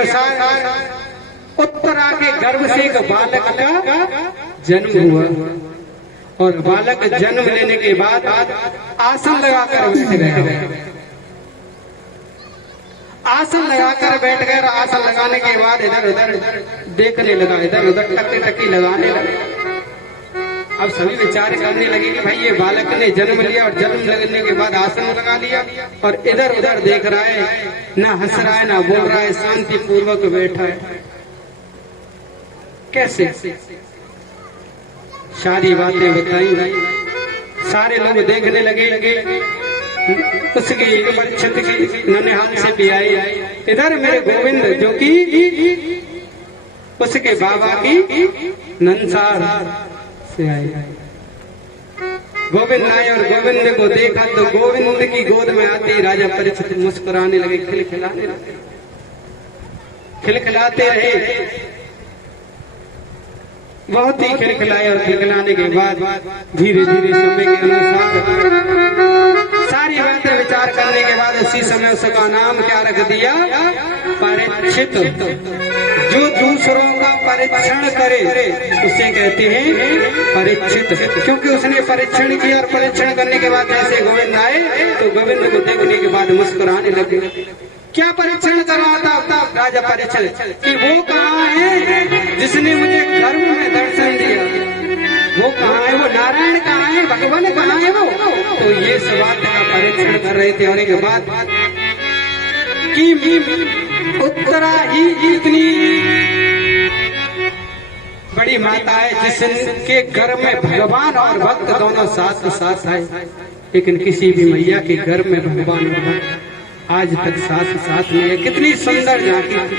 अनुसार उत्तरा के गर्भ से एक बालक का जन्म हुआ और बालक जन्म लेने के बाद आसन लगाकर बैठ गया। आसन लगाकर बैठ गए। आसन लगाने के बाद इधर उधर देखने लगा, इधर उधर टकी लगाने लगा। अब सभी विचार करने लगे कि भाई ये बालक ने जन्म लिया और जन्म लगने के बाद आसन लगा लिया और इधर उधर देख रहा है, ना हंस रहा है ना बोल रहा है, शांति पूर्वक बैठा है। कैसे? सारी बातें बताई, सारे लोग देखने लगे। उसकी परीक्षित की ननिहाल से भी आई। इधर मेरे गोविंद जो कि उसके बाबा की नंसार से आए। गोविंद आए और गोविंद को देखा तो गोविंद की गोद में आते राजा परीक्षित मुस्कुराने लगे, खिलखिलाने लगे। खिलखिलाते रहे, बहुत ही खिलखिलाए और खिलखिलाने के बाद धीरे धीरे समय के अनुसार सारी बातें विचार करने के बाद उसी समय उसका नाम क्या रख दिया? परीक्षित। जो दूसरों का परीक्षण करे उसे कहते हैं परीक्षित, क्योंकि उसने परीक्षण किया और परीक्षण करने के बाद जैसे गोविंद आए तो गोविंद को देखने के बाद मुस्कुराने लगे। क्या परीक्षण कर रहा था राजा परीक्षित कि वो कहाँ है जिसने मुझे गर्भ में दर्शन दिया? वो कहाँ है? वो नारायण कहाँ है? भगवान कहाँ है वो? तो ये सब बात का परीक्षण कर रहे थे। होने के बाद कि उत्तरा ही इतनी बड़ी माता है जिसके घर में भगवान और भक्त दोनों साथ साथ आए, लेकिन किसी भी मैया के घर में भगवान और भक्त आज तक साथ साथ में है। कितनी सुंदर झांकी थी।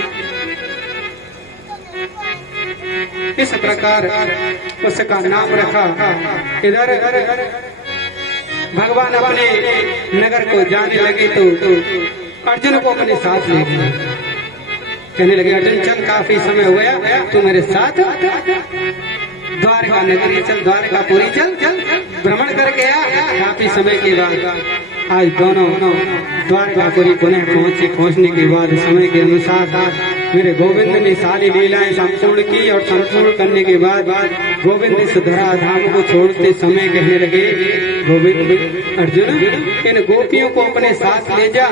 इस प्रकार उसका नाम रखा। इधर भगवान अपने नगर को जाने लगे तो अर्जुन को अपने साथ ले गए। कहने लगे, अर्जुन चल, काफी समय हो गया, तू मेरे साथ द्वारका नगरी चल, द्वारकापुरी चल, भ्रमण करके आ। काफी समय के बाद आज दोनों द्वारकापुरी पुनः पहुंचने के बाद समय के अनुसार मेरे गोविंद ने सारी लीलाएं संपूर्ण की और संपूर्ण करने के बाद गोविंद इस धरा धाम को छोड़ते समय कहने लगे, गोविंद अर्जुन इन गोपियों को अपने साथ ले जा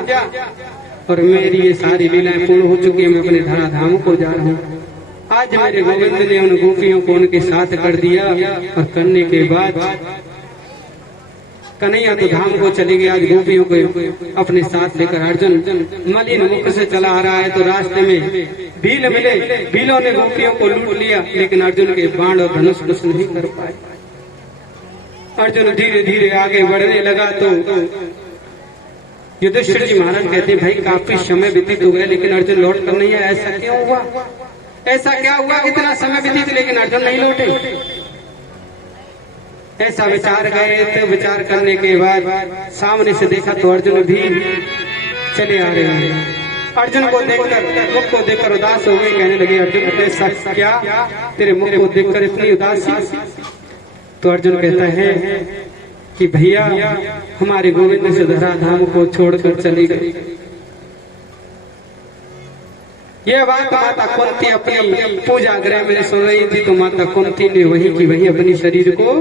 और मेरी ये सारी लीलाएं पूर्ण हो चुकी है, मैं अपने धरा धाम को जा रहा हूँ। आज मेरे गोविंद ने उन गोपियों को उनके साथ कर दिया और करने के बाद कन्हैया तो धाम को चली गई। आज गोपियों को अपने साथ लेकर अर्जुन मलिन मुख से चला आ रहा है तो रास्ते में भील मिले। भीलों ने गोपियों को लूट लिया, लेकिन अर्जुन के बाण और धनुष कुछ नहीं कर पाए। अर्जुन धीरे धीरे आगे बढ़ने लगा तो युधिष्ठिर जी महाराज कहते, भाई काफी समय व्यतीत हो गया लेकिन अर्जुन लौट कर नहीं आया, ऐसा क्यों हुआ? ऐसा क्या हुआ कितना समय व्यतीत लेकिन अर्जुन नहीं लौटे? ऐसा विचार गए थे। विचार करने के बाद सामने से देखा तो अर्जुन भी चले आ रहे हैं। अर्जुन को देखकर मुख को देखकर उदास हो गए। कहने लगे, अर्जुन ऐसा क्या तेरे मुख को देखकर इतनी उदासी? तो अर्जुन कहता है कि भैया हमारे गोविंद से धरा धाम को छोड़कर चली गई। यह बात माता कुंती अपनी पूजा गृह में सुन रही थी तो माता कुंती ने वही की वही अपनी शरीर को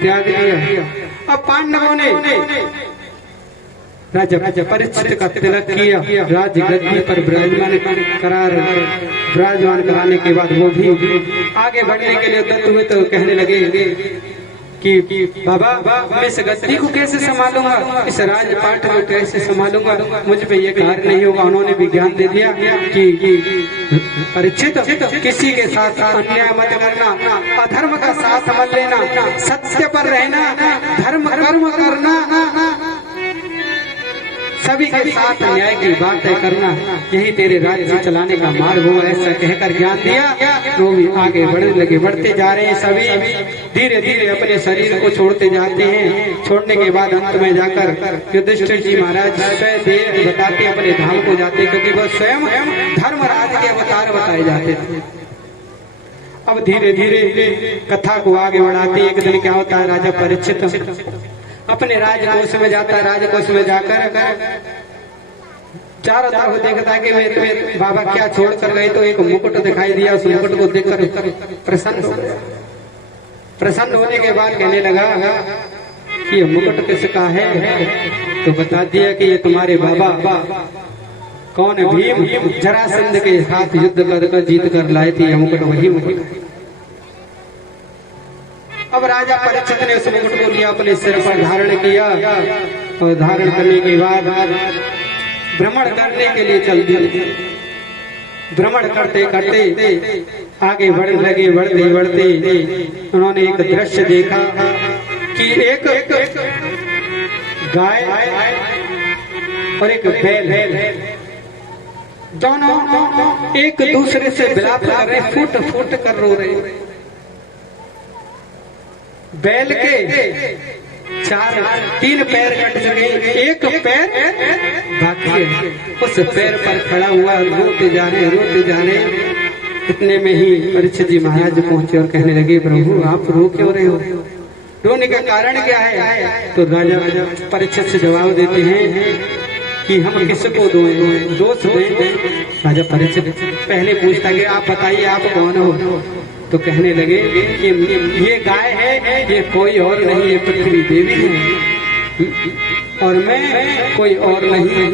त्याग दिया। अब पांडवों ने राजा परीक्षित का तिलक किया, राज गद्दी पर विराजमान कराने के बाद वो भी आगे बढ़ने के लिए उद्यत हुए तो कहने लगे कि बाबा मैं इस गद्दी को कैसे संभालूंगा, इस राजपाट को कैसे संभालूंगा, मुझ पे ये कार्य नहीं होगा। उन्होंने भी ज्ञान दे दिया कि परीक्षित किसी के साथ अन्याय मत करना, अधर्म का साथ मत लेना, सत्य पर रहना, धर्म कर्म करना, सभी के साथ न्याय की बातें करना, यही तेरे राज्य चलाने का मार्ग होगा। ऐसा कहकर ज्ञान दिया तो भी आगे बढ़ने लगे। बढ़ते जा रहे हैं सभी, धीरे धीरे अपने शरीर को छोड़ते जाते हैं। छोड़ने के बाद अंत में जाकर युधिष्ठिर जी महाराज बताते अपने धाम को जाते, क्योंकि वह स्वयं धर्मराज के अवतार बताए जाते थे। अब धीरे धीरे कथा को आगे बढ़ाते। एक दिन क्या होता है, राजा परीक्षित अपने राजकोष में जाता है। राजकोष में जाकर चारों तरफ देखता कि मेरे बाबा क्या छोड़ कर गए, तो एक मुकुट दिखाई दिया। उस मुकुट को देखकर प्रसन्न हो गया। प्रसन्न होने के बाद कहने लगा कि ये मुकुट किसका है? तो बता दिया कि ये तुम्हारे बाबा कौन है? भीम जरासंध के साथ युद्ध कर जीत कर लाए थे, मुकुट वही मुकुट। अब राजा परीक्षित ने उस मुकुट को लिया, अपने सिर पर धारण किया और धारण करने के बाद भ्रमण करने के लिए चल दिए। भ्रमण करते करते आगे बढ़ने लगे। बढ़ते बढ़ते उन्होंने एक दृश्य देखा कि एक गाय और एक बैल दोनों एक दूसरे से विलाप कर रहे, फूट फूट कर रो रहे। बैल के तीन पैर कट चुके, एक पैर बाकी है। उस पैर पर खड़ा हुआ रोते जाने। इतने में ही परीक्षित जी महाराज पहुंचे और कहने लगे, प्रभु आप रो क्यों रहे हो? रोने का कारण क्या है? तो राजा परीक्षित से जवाब देते हैं कि हम किसको दोष दें? राजा परीक्षित पहले पूछता कि आप बताइए आप कौन हो? तो कहने लगे कि ये गाय है, ये कोई और नहीं, ये पृथ्वी देवी है और मैं कोई और नहीं।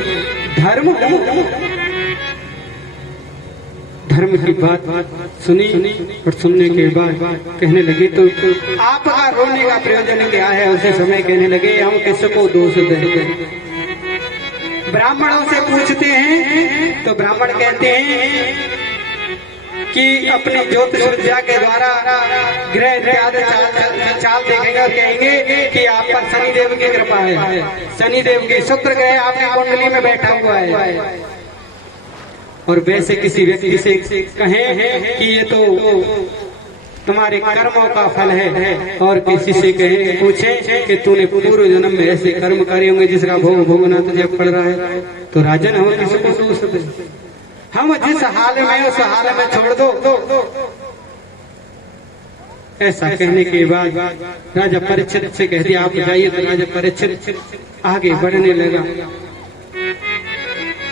धर्म की बात सुनी और सुनने के बाद कहने लगे तो आपका रोने का प्रयोजन क्या है? उसी समय कहने लगे हम किसको दोष दें? ब्राह्मणों से पूछते हैं तो ब्राह्मण कहते हैं कि अपनी ज्योतिष विद्या के द्वारा ग्रह इत्यादि चाल देखेंगे और कहेंगे कि आप पर शनिदेव की कृपा है, शनिदेव की शुक्र ग्रह आपकी कुंडली में बैठा हुआ है। और वैसे किसी व्यक्ति से कहें कि ये तो तुम्हारे कर्मों का फल है, और किसी से कहें पूछें कि तूने पूर्व जन्म में ऐसे कर्म करे होंगे जिसका भोग भोगना तुझे पड़ रहा है, तो राजन हो किसको दोष दे? हम जिस हाल में उस हाल में छोड़ दो। ऐसा कहने के बाद राजा परीक्षित से कह दिया आप जाइए। तो राजा परीक्षित आगे बढ़ने लगा।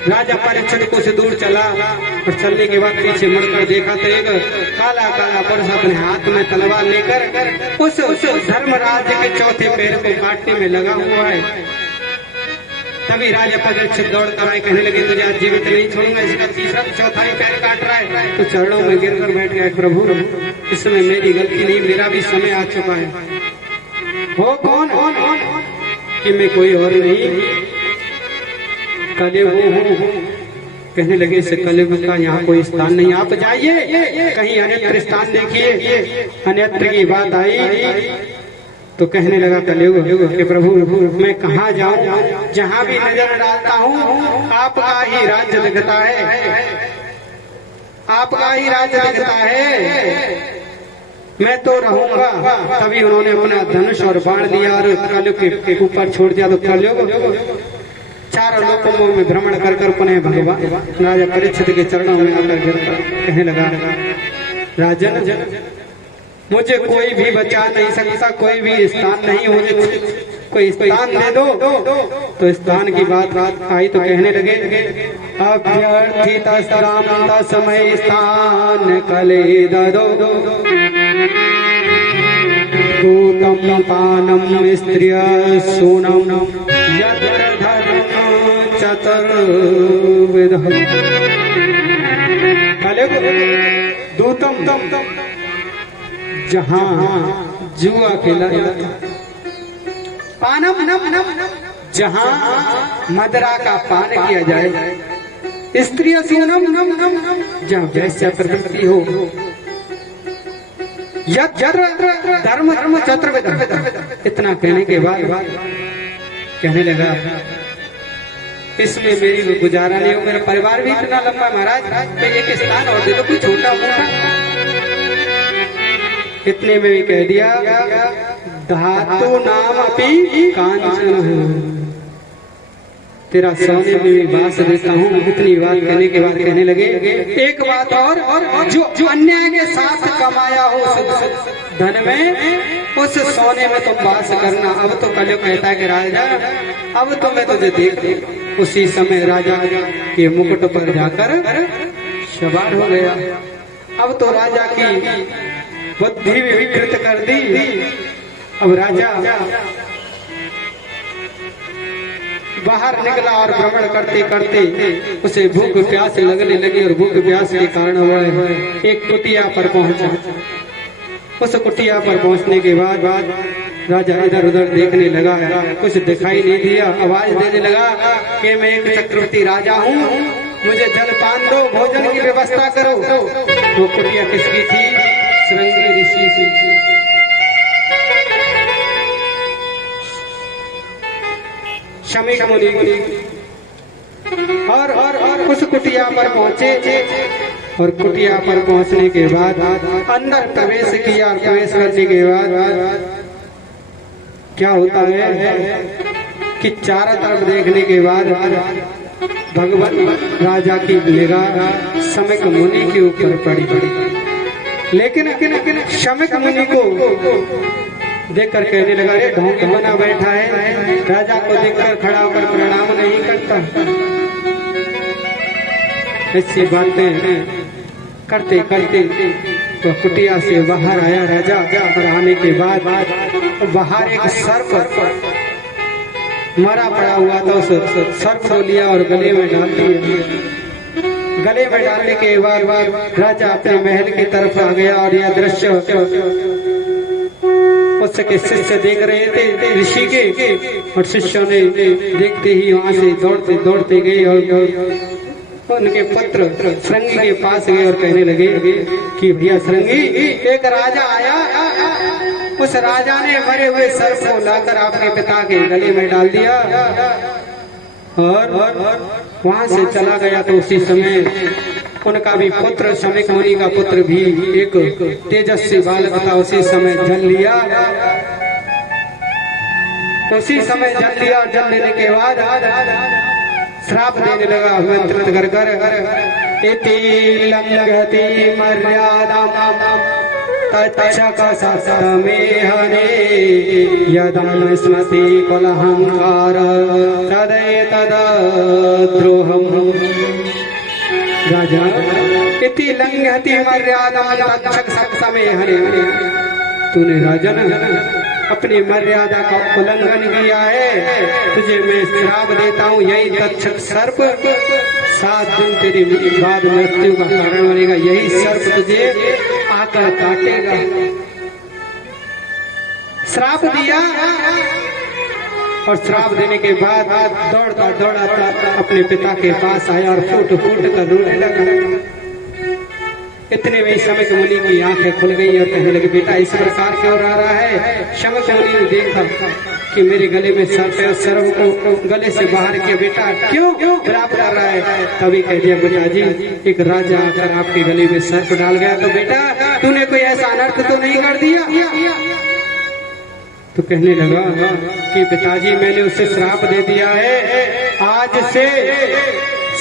राजा परीक्षित कुछ दूर चला और चलने के बाद पीछे मुड़कर देखा तो एक काला काला पुरुष अपने हाथ में तलवार लेकर उस धर्मराज के चौथे पैर को काटने में लगा हुआ है। तभी राजा परीक्षित दौड़ कर आए, कहने लगे तुझे आज जीवित नहीं छोड़ूंगा, इसका तीसरा चौथाई पैर काट रहा है। तो चरणों में गिरकर बैठ गया, प्रभु इसमें मेरी गलती नहीं, मेरा भी समय आ चुका है। हो कौन? कि मैं कोई और नहीं, कलयुग हूँ। कहने लगे इस कलयुग का यहाँ कोई स्थान नहीं, आप जाइए कहीं अन्यत्र स्थान देखिए। अन्यत्र की बात आई तो कहने लगा कलयुग के प्रभु मैं कहाँ जाऊं? जहाँ भी नजर डालता हूँ आपका ही राज्य दिखता है, आपका ही राज्य दिखता है, मैं तो रहूंगा। तभी उन्होंने अपना धनुष और बाण लिया और कलयुग के ऊपर छोड़ दिया। तो कलयुग चारों लोकों में भ्रमण कर कर पुनः भगवान राजा परीक्षित के चरणों में आकर गिरकर कहने लगा राजन मुझे कोई भी बचा नहीं सकता, कोई भी स्थान नहीं, मुझे कोई स्थान दे दो। तो स्थान की बात आई तो कहने लगे अभ्यर्थित समय स्थान कले ददो दूतम पानम स्त्रिय सोनम यत्र धर्म चतुर्विध दूतम जहाँ जुआ खेला जाता, पानम जहाँ मदरा का पान किया जाए, स्त्रिय सोनम जहाँ वैश्य प्रवृत्ति हो, धर्म चतुर्विध। इतना कहने के बाद कहने लगा इसमें मेरी गुजारा नहीं हो, मेरा परिवार भी इतना लंबा महाराज, तो एक स्थान और दे दो कोई छोटा मोटा। इतने में भी कह दिया धातु नाम अपनी कांचन, तेरा सोने में भी वास देता हूँ। इतनी बात कहने के बाद कहने लगे एक बात और जो अन्याय के साथ कमाया हो उस धन में उस सोने में तुम वास करना। अब तो कलयुग कहता है कि राजा अब तो मैं तुझे देख उसी समय राजा के मुकुट पर जाकर सवार हो गया। अब तो राजा की बुद्धि भी विकृत कर दी। अब राजा बाहर निकला और भ्रमण करते करते उसे भूख प्यास लगने लगी और भूख प्यास के कारण वह एक कुटिया पर पहुंचा। उस कुटिया पर पहुंचने के बाद राजा इधर उधर देखने लगा, कुछ दिखाई नहीं दिया। आवाज देने लगा कि मैं एक चक्रवर्ती राजा हूँ, मुझे जलपान दो, भोजन की व्यवस्था करो। वो कुटिया किसकी थी? श्रृंगी ऋषि की। शमीक मुनि और उस कुटिया पर पहुंचे और कुटिया पर पहुंचने के बाद अंदर प्रवेश किया और प्रवेश करने के बाद क्या होता है कि चारों तरफ देखने के बाद भगवान राजा की निगाह शमीक मुनि के ऊपर पड़ी। लेकिन शमीक मुनि को देखकर कहने लगा, अरे ढोंगी बना बैठा है, राजा को देखकर खड़ा होकर प्रणाम नहीं करता। ऐसी बातें करते करते तो कुटिया से बाहर आया राजा और आने के बाद बाहर एक सर्प मरा पड़ा हुआ था। उस सर्प को लिया और गले में डाल दिया। गले में डालने के बाद राजा अपने महल की तरफ आ गया और यह दृश्य उसके शिष्य देख रहे थे ऋषि के, और शिष्यों ने देखते ही वहां से दौड़ते दौड़ते गए और उनके पुत्र श्रृंगी के पास गए और कहने लगे कि भैया श्रृंगी, एक राजा आया, उस राजा ने मरे हुए सर्प को लाकर आपके पिता के गले में डाल दिया और वहां से चला गया। तो उसी समय उनका भी पुत्र शमीक मुनि का पुत्र भी एक तेजस्वी बालक था, उसी समय जल लिया। उसी समय जल लिया और जल लेने के बाद श्राप देने लगा मंत्रित कर कर इति लंघति मर्यादाम तच्छक समेहने यदं स्मृति कुलहंकार तदेतद् द्रोहम्। राजा इति लंघति मर्यादाम तच्छक समेहने, तूने राजन अपनी मर्यादा का उल्लंघन किया है, तुझे मैं श्राप देता हूँ, यही तक्षक सर्प 7 दिन तेरे बाद मृत्यु का कारण बनेगा, यही सर्प तुझे आकर काटेगा। श्राप दिया और श्राप देने के बाद दौड़ता दौड़ता अपने पिता के पास आया और फूट फूट कर रोने लगा। इतने में शमीक मुनि की आंखें खुल गई और कहने लगे, बेटा इस प्रकार क्यों रो रहा है? शमीक मुनि ने देखा कि मेरे गले में सर्प है, सर्प को गले से बाहर किया, बेटा क्यों विलाप कर रहा है? तभी कह दिया, पिताजी एक राजा आकर आपके गले में सर्प डाल गया, तो बेटा तूने कोई ऐसा अनर्थ तो नहीं कर दिया? तो कहने लगा कि पिताजी मैंने उसे श्राप दे दिया है, आज से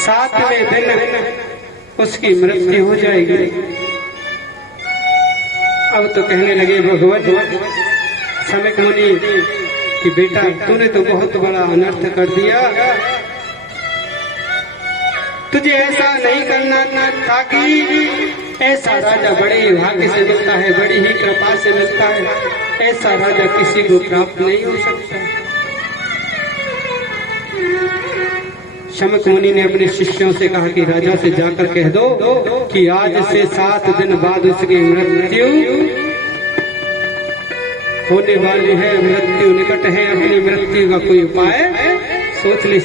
7वें दिन उसकी मृत्यु हो जाएगी। अब तो कहने लगे भगवत शमीक मुनि कि बेटा तूने तो बहुत बड़ा अनर्थ कर दिया, तुझे ऐसा नहीं करना था कि ऐसा राजा बड़े ही भाग्य से मिलता है, बड़ी ही कृपा से मिलता है, ऐसा राजा किसी को प्राप्त नहीं हो सकता। शमीक मुनि ने अपने शिष्यों से कहा कि राजा से जाकर कह दो कि आज से 7 दिन बाद उसकी मृत्यु होने वाली है, मृत्यु निकट है, अपनी मृत्यु का कोई उपाय सोच ले।